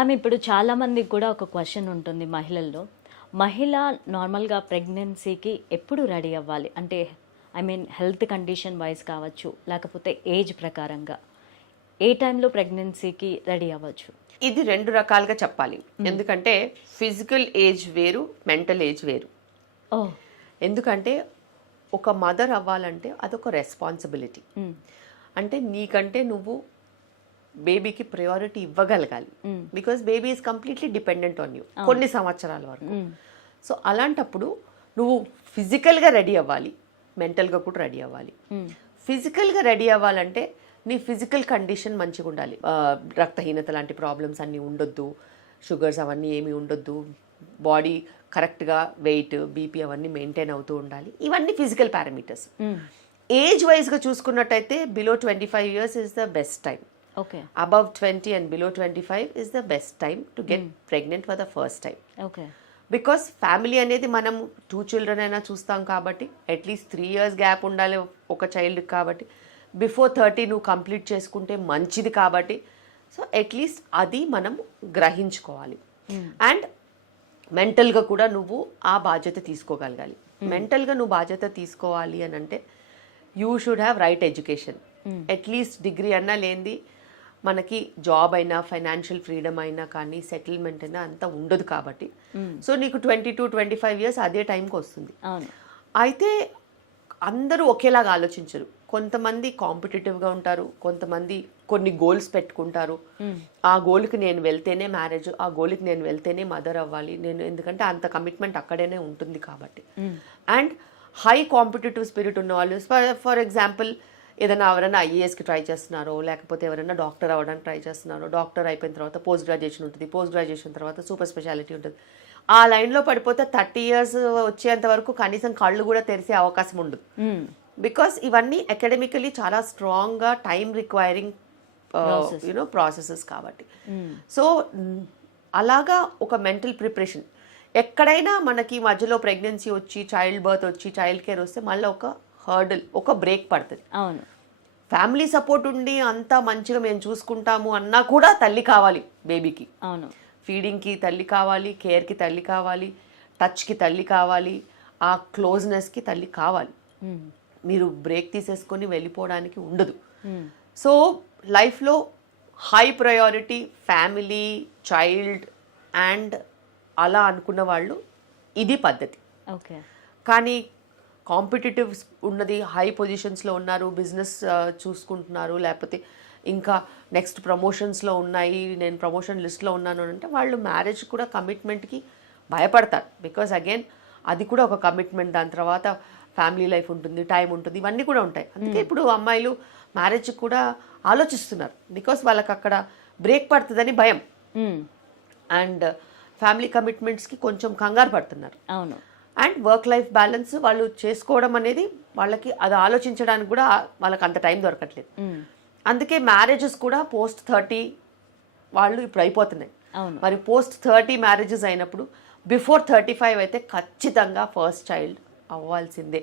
Ma'am ఇప్పుడు చాలామందికి కూడా ఒక క్వశ్చన్ ఉంటుంది మహిళల్లో. మహిళ నార్మల్గా ప్రెగ్నెన్సీకి ఎప్పుడు రెడీ అవ్వాలి? అంటే I mean health condition wise కావచ్చు, లేకపోతే ఏజ్ ప్రకారంగా ఏ టైంలో ప్రెగ్నెన్సీకి రెడీ అవ్వచ్చు? ఇది రెండు రకాలుగా చెప్పాలి. ఎందుకంటే ఫిజికల్ ఏజ్ వేరు, మెంటల్ ఏజ్ వేరు. ఓ ఎందుకంటే ఒక మదర్ అవ్వాలంటే అదొక రెస్పాన్సిబిలిటీ. అంటే నీకంటే నువ్వు బేబీకి ప్రయారిటీ ఇవ్వగలగాలి. Because baby is completely dependent on you కొన్ని సంవత్సరాల వరకు. సో అలాంటప్పుడు నువ్వు ఫిజికల్గా రెడీ అవ్వాలి, మెంటల్గా కూడా రెడీ అవ్వాలి. ఫిజికల్గా రెడీ అవ్వాలంటే నీ ఫిజికల్ కండిషన్ మంచిగా ఉండాలి. రక్తహీనత లాంటి ప్రాబ్లమ్స్ అన్నీ ఉండొద్దు, షుగర్స్ అవన్నీ ఏమీ ఉండొద్దు, బాడీ కరెక్ట్గా వెయిట్, బీపీ అవన్నీ మెయింటైన్ అవుతూ ఉండాలి. ఇవన్నీ ఫిజికల్ పారామీటర్స్. ఏజ్ వైజ్గా చూసుకున్నట్టయితే below 25 years is the best time. Okay. above 20 and below 25 is the best time to get pregnant for the first time. Okay. Because family అనేది మనం 2 children అయినా చూస్తాం కాబట్టి అట్లీస్ట్ 3 years గ్యాప్ ఉండాలి ఒక child కాబట్టి. బిఫోర్ 30 నువ్వు కంప్లీట్ చేసుకుంటే మంచిది కాబట్టి. సో అట్లీస్ట్ అది మనం గ్రహించుకోవాలి. అండ్ మెంటల్గా కూడా నువ్వు ఆ బాధ్యత తీసుకోగలగాలి. మెంటల్గా నువ్వు బాధ్యత తీసుకోవాలి అని అంటే you should have right education. At least degree అన్నా లేనిది మనకి జాబ్ అయినా, ఫైనాన్షియల్ ఫ్రీడమ్ అయినా కానీ, సెటిల్మెంట్ అయినా అంతా ఉండదు కాబట్టి. సో నీకు 22-25 years అదే టైంకి వస్తుంది. అయితే అందరూ ఒకేలాగా ఆలోచించరు. కొంతమంది కాంపిటేటివ్గా ఉంటారు, కొంతమంది కొన్ని గోల్స్ పెట్టుకుంటారు. ఆ గోల్కి నేను వెళ్తేనే మ్యారేజ్, ఆ గోల్కి నేను వెళ్తేనే మదర్ అవ్వాలి నేను, ఎందుకంటే అంత కమిట్మెంట్ అక్కడనే ఉంటుంది కాబట్టి. అండ్ హై కాంపిటేటివ్ స్పిరిట్ ఉన్న వాళ్ళు, ఫర్ ఎగ్జాంపుల్ ఏదైనా ఎవరైనా ఐఏఎస్కి ట్రై చేస్తున్నారో, లేకపోతే ఎవరైనా డాక్టర్ అవ్వడానికి ట్రై చేస్తున్నారో, డాక్టర్ అయిపోయిన తర్వాత పోస్ట్ గ్రాడ్యుయేషన్ ఉంటుంది, పోస్ట్ గ్రాడ్యుయేషన్ తర్వాత సూపర్ స్పెషాలిటీ ఉంటుంది. ఆ లైన్లో పడిపోతే 30 years వచ్చేంత వరకు కనీసం కళ్ళు కూడా తెరిసే అవకాశం ఉండదు. బికాస్ ఇవన్నీ అకాడమికలీ చాలా స్ట్రాంగ్గా టైం రిక్వైరింగ్ ప్రాసెసెస్ కాబట్టి. సో అలాగా ఒక మెంటల్ ప్రిపరేషన్. ఎక్కడైనా మనకి మధ్యలో ప్రెగ్నెన్సీ వచ్చి, చైల్డ్ బర్త్ వచ్చి, చైల్డ్ కేర్ వస్తే మళ్ళీ ఒక హర్డల్, ఒక బ్రేక్ పడుతుంది. అవును. ఫ్యామిలీ సపోర్ట్ ఉండి అంతా మంచిగా మేము చూసుకుంటాము అన్నా కూడా తల్లి కావాలి బేబీకి. అవును. ఫీడింగ్కి తల్లి కావాలి, కేర్కి తల్లి కావాలి, టచ్కి తల్లి కావాలి, ఆ క్లోజ్నెస్కి తల్లి కావాలి. మీరు బ్రేక్ తీసేసుకొని వెళ్ళిపోవడానికి ఉండదు. సో లైఫ్లో high priority family, child and అలా అనుకున్న వాళ్ళు ఇది పద్ధతి. ఓకే. కానీ కాంపిటేటివ్ ఉన్నది, హై పొజిషన్స్లో ఉన్నారు, బిజినెస్ చూసుకుంటున్నారు, లేకపోతే ఇంకా నెక్స్ట్ ప్రమోషన్స్లో ఉన్నాయి, నేను ప్రమోషన్ లిస్ట్లో ఉన్నాను అంటే వాళ్ళు మ్యారేజ్ కూడా కమిట్మెంట్కి భయపడతారు. బికాజ్ అగైన్ అది కూడా ఒక కమిట్మెంట్. దాని తర్వాత ఫ్యామిలీ లైఫ్ ఉంటుంది, టైం ఉంటుంది, ఇవన్నీ కూడా ఉంటాయి. అందుకే ఇప్పుడు అమ్మాయిలు మ్యారేజ్ కూడా ఆలోచిస్తున్నారు. బికాస్ వాళ్ళకి అక్కడ బ్రేక్ పడుతుందని భయం. అండ్ ఫ్యామిలీ కమిట్మెంట్స్కి కొంచెం కంగారు పడుతున్నారు. అవును. అండ్ వర్క్ లైఫ్ బ్యాలెన్స్ వాళ్ళు చేసుకోవడం అనేది వాళ్ళకి అది ఆలోచించడానికి కూడా వాళ్ళకి అంత టైం దొరకట్లేదు. అందుకే మ్యారేజెస్ కూడా పోస్ట్ 30 వాళ్ళు ఇప్పుడు అయిపోతున్నాయి. మరి పోస్ట్ 30 మ్యారేజెస్ అయినప్పుడు బిఫోర్ 35 అయితే ఖచ్చితంగా ఫస్ట్ చైల్డ్ అవ్వాల్సిందే.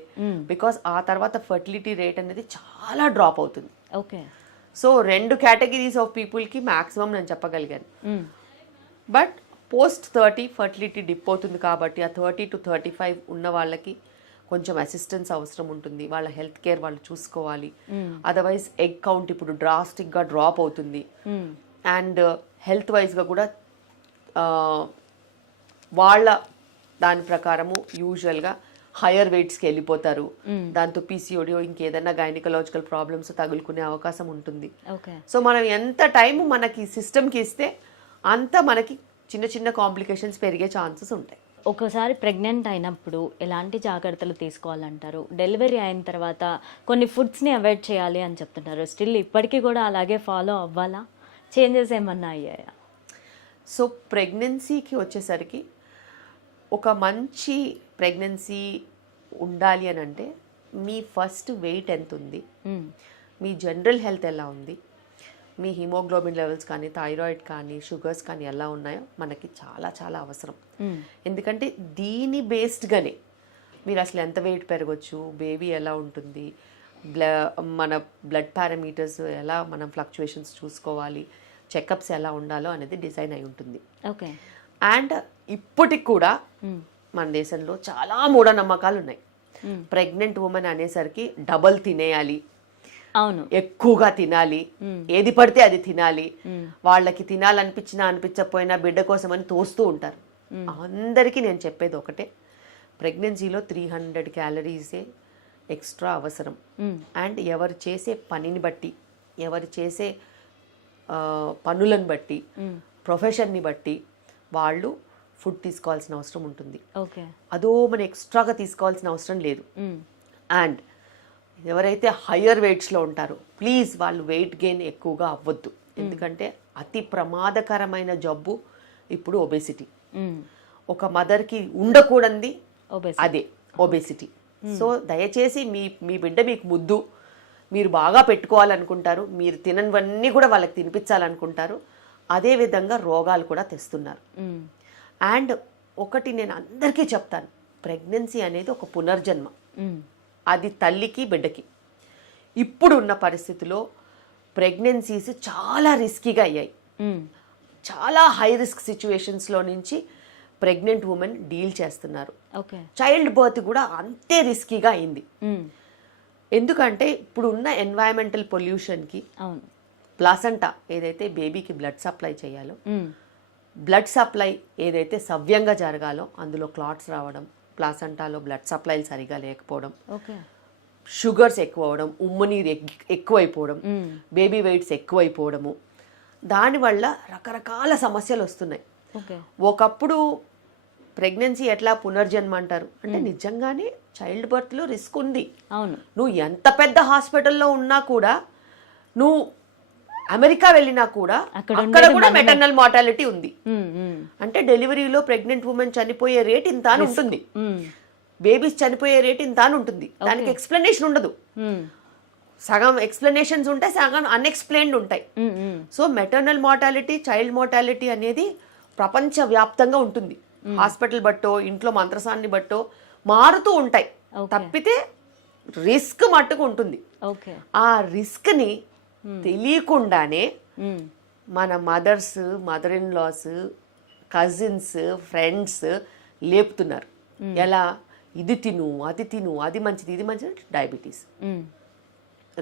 బికాస్ ఆ తర్వాత ఫర్టిలిటీ రేట్ అనేది చాలా డ్రాప్ అవుతుంది. ఓకే. సో 2 కేటగిరీస్ ఆఫ్ పీపుల్కి మ్యాక్సిమం నేను చెప్పగలిగాను. బట్ పోస్ట్ 30 ఫర్టిలిటీ డిప్ అవుతుంది కాబట్టి ఆ 30 to 35 ఉన్న వాళ్ళకి కొంచెం అసిస్టెన్స్ అవసరం ఉంటుంది. వాళ్ళ హెల్త్ కేర్ వాళ్ళు చూసుకోవాలి. అదర్వైజ్ ఎగ్ కౌంట్ ఇప్పుడు డ్రాస్టిక్గా డ్రాప్ అవుతుంది. అండ్ హెల్త్ వైజ్గా కూడా వాళ్ళ దాని ప్రకారము యూజువల్గా హయ్యర్ వెయిట్స్కి వెళ్ళిపోతారు. దాంతో పీసీఓడి ఇంకేదైనా గైనకలాజికల్ ప్రాబ్లమ్స్ తగులుకునే అవకాశం ఉంటుంది. సో మనం ఎంత టైం మనకి సిస్టమ్కి ఇస్తే అంత మనకి చిన్న చిన్న కాంప్లికేషన్స్ పెరిగే ఛాన్సెస్ ఉంటాయి. ఒకసారి ప్రెగ్నెంట్ అయినప్పుడు ఎలాంటి జాగ్రత్తలు తీసుకోవాలంటారు? డెలివరీ అయిన తర్వాత కొన్ని ఫుడ్స్ని అవాయిడ్ చేయాలి అని చెప్తుంటారు. స్టిల్ ఇప్పటికీ కూడా అలాగే ఫాలో అవ్వాలా? చేంజెస్ ఏమన్నా అయ్యాయా? సో ప్రెగ్నెన్సీకి వచ్చేసరికి ఒక మంచి ప్రెగ్నెన్సీ ఉండాలి అని అంటే మీ ఫస్ట్ వెయిట్ ఎంత ఉంది, మీ జనరల్ హెల్త్ ఎలా ఉంది, మీ హిమోగ్లోబిన్ లెవెల్స్ కానీ, థైరాయిడ్ కానీ, షుగర్స్ కానీ ఎలా ఉన్నాయో మనకి చాలా చాలా అవసరం. ఎందుకంటే దీని బేస్డ్గానే మీరు అసలు ఎంత వెయిట్ పెరగచ్చు, బేబీ ఎలా ఉంటుంది, మన బ్లడ్ పారామీటర్స్ ఎలా మనం ఫ్లక్చుయేషన్స్ చూసుకోవాలి, చెకప్స్ ఎలా ఉండాలో అనేది డిజైన్ అయి ఉంటుంది. ఓకే. అండ్ ఇప్పటికి కూడా మన దేశంలో చాలా మూఢనమ్మకాలు ఉన్నాయి. ప్రెగ్నెంట్ ఉమెన్ అనేసరికి డబల్ తినేయాలి, అవును, ఎక్కువగా తినాలి, ఏది పడితే అది తినాలి, వాళ్ళకి తినాలనిపించినా అనిపించకపోయినా బిడ్డ కోసం అని తోస్తూ ఉంటారు. అందరికీ నేను చెప్పేది ఒకటే, ప్రెగ్నెన్సీలో 300 క్యాలరీసే ఎక్స్ట్రా అవసరం. అండ్ ఎవరు చేసే పనిని బట్టి, ఎవరు చేసే పనులను బట్టి, ప్రొఫెషన్ని బట్టి వాళ్ళు ఫుడ్ తీసుకోవాల్సిన అవసరం ఉంటుంది. ఓకే. అదో మనం ఎక్స్ట్రాగా తీసుకోవాల్సిన అవసరం లేదు. అండ్ ఎవరైతే హయ్యర్ వెయిట్స్లో ఉంటారో ప్లీజ్ వాళ్ళు వెయిట్ గెయిన్ ఎక్కువగా అవ్వద్దు. ఎందుకంటే అతి ప్రమాదకరమైన జబ్బు ఇప్పుడు ఒబేసిటీ. ఒక మదర్కి ఉండకూడనిది అదే ఒబేసిటీ. సో దయచేసి మీ బిడ్డ మీకు ముద్దు, మీరు బాగా పెట్టుకోవాలనుకుంటారు, మీరు తిననివన్నీ కూడా వాళ్ళకి తినిపించాలనుకుంటారు, అదే విధంగా రోగాలు కూడా తెస్తున్నారు. అండ్ ఒకటి నేను అందరికీ చెప్తాను, ప్రెగ్నెన్సీ అనేది ఒక పునర్జన్మ. అది తల్లికి బిడ్డకి. ఇప్పుడున్న పరిస్థితిలో ప్రెగ్నెన్సీస్ చాలా రిస్కీగా అయ్యాయి. చాలా హై రిస్క్ సిచ్యువేషన్స్లో నుంచి ప్రెగ్నెంట్ ఉమెన్ డీల్ చేస్తున్నారు. చైల్డ్ బర్త్ కూడా అంతే రిస్కీగా అయింది. ఎందుకంటే ఇప్పుడు ఉన్న ఎన్వైరన్మెంటల్ పొల్యూషన్కి ప్లాసెంటా ఏదైతే బేబీకి బ్లడ్ సప్లై చేయాలో, బ్లడ్ సప్లై ఏదైతే సవ్యంగా జరగాలో అందులో క్లాట్స్ రావడం, ప్లాసెంటాలో బ్లడ్ సప్లైలు సరిగా లేకపోవడం, షుగర్స్ ఎక్కువ అవడం, ఉమ్మనీరు ఎక్కువైపోవడం, బేబీ వెయిట్స్ ఎక్కువైపోవడము, దానివల్ల రకరకాల సమస్యలు వస్తున్నాయి. ఒకప్పుడు ప్రెగ్నెన్సీ ఎట్లా పునర్జన్మ అంటారు అంటే నిజంగానే చైల్డ్ బర్త్లో రిస్క్ ఉంది. నువ్వు ఎంత పెద్ద హాస్పిటల్లో ఉన్నా కూడా, నువ్వు అమెరికా వెళ్ళినా కూడా అక్కడ కూడా మెటర్నల్ మార్టాలిటీ ఉంది. అంటే డెలివరీలో ప్రెగ్నెంట్ ఉమెన్ చనిపోయే రేట్ ఇంత అని ఉంటుంది, బేబీస్ చనిపోయే రేట్ ఇంత అని ఉంటుంది. దానికి ఎక్స్ప్లెనేషన్ ఉండదు. సగం ఎక్స్ప్లెనేషన్స్ ఉంటాయి, సగం అన్ఎక్స్ప్లెయిన్డ్ ఉంటాయి. So maternal mortality, child mortality అనేది ప్రపంచవ్యాప్తంగా ఉంటుంది. హాస్పిటల్ బట్టో ఇంట్లో మంత్రసాన్ని బట్టో మారుతూ ఉంటాయి, తప్పితే రిస్క్ మట్టుకు ఉంటుంది. ఆ రిస్క్ ని తెలియకుండానే మన mother in laws, cousins, friends లేపుతున్నారు. ఎలా ఇది తిను, అది తిను, అది మంచిది, ఇది మంచిది, డయాబెటీస్,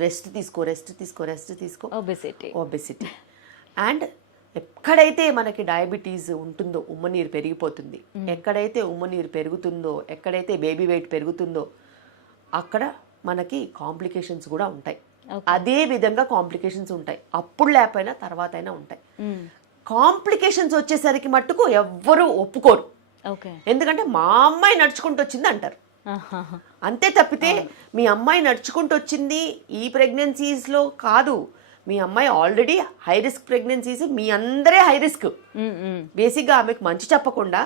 రెస్ట్ తీసుకో, ఒబెసిటీ. అండ్ ఎక్కడైతే మనకి డయాబెటీస్ ఉంటుందో ఉమ్మనీరు పెరిగిపోతుంది, ఎక్కడైతే ఉమ్మనీరు పెరుగుతుందో, ఎక్కడైతే బేబీ వెయిట్ పెరుగుతుందో అక్కడ మనకి కాంప్లికేషన్స్ కూడా ఉంటాయి. అదే విధంగా కాంప్లికేషన్స్ ఉంటాయి, అప్పుడు లేకపోయినా తర్వాత అయినా ఉంటాయి. కాంప్లికేషన్స్ వచ్చేసరికి మట్టుకు ఎవ్వరూ ఒప్పుకోరు. ఎందుకంటే మా అమ్మాయి నడుచుకుంటూ వచ్చింది అంటారు. అంతే తప్పితే మీ అమ్మాయి నడుచుకుంటూ వచ్చింది ఈ ప్రెగ్నెన్సీస్లో కాదు. మీ అమ్మాయి ఆల్రెడీ హై రిస్క్ ప్రెగ్నెన్సీస్, మీ అందరే హై రిస్క్. బేసిక్గా ఆమెకు మంచి చెప్పకుండా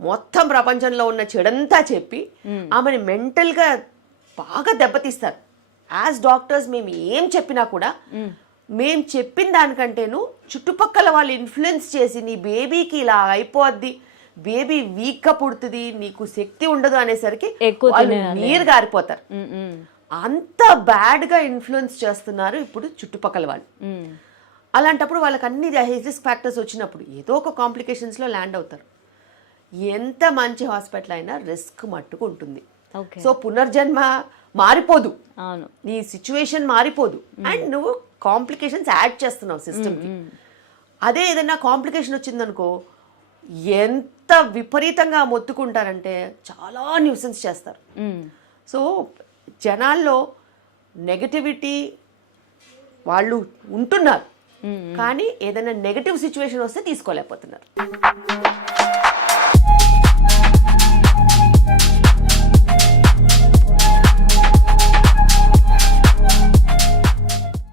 మొత్తం ప్రపంచంలో ఉన్న చెడంతా చెప్పి ఆమెని మెంటల్గా బాగా దెబ్బతీస్తారు. యాజ్ డాక్టర్స్ మేము ఏం చెప్పినా కూడా మేము చెప్పిన దానికంటేను చుట్టుపక్కల వాళ్ళు ఇన్ఫ్లుయెన్స్ చేసి నీ బేబీకి ఇలా అయిపోద్ది, బేబీ వీక్గా పుడుతుంది, నీకు శక్తి ఉండదు అనేసరికి నీరు గారిపోతారు. అంత బ్యాడ్గా ఇన్ఫ్లుయెన్స్ చేస్తున్నారు ఇప్పుడు చుట్టుపక్కల వాళ్ళు. అలాంటప్పుడు వాళ్ళకి అన్ని రిస్క్ ఫ్యాక్టర్స్ వచ్చినప్పుడు ఏదో ఒక కాంప్లికేషన్స్లో ల్యాండ్ అవుతారు. ఎంత మంచి హాస్పిటల్ అయినా రిస్క్ మట్టుకు ఉంటుంది. సో పునర్జన్మ మారిపోదు, నీ సిచ్యువేషన్ మారిపోదు, అండ్ నువ్వు కాంప్లికేషన్స్ యాడ్ చేస్తున్నావు సిస్టమ్కి. అదే ఏదైనా కాంప్లికేషన్ వచ్చిందనుకో ఎంత విపరీతంగా మొత్తుకుంటారంటే చాలా న్యూసెన్స్ చేస్తారు. సో జనాల్లో నెగటివిటీ వాళ్ళు ఉంటున్నారు, కానీ ఏదైనా నెగటివ్ సిచ్యువేషన్ వస్తే తీసుకోలేకపోతున్నారు.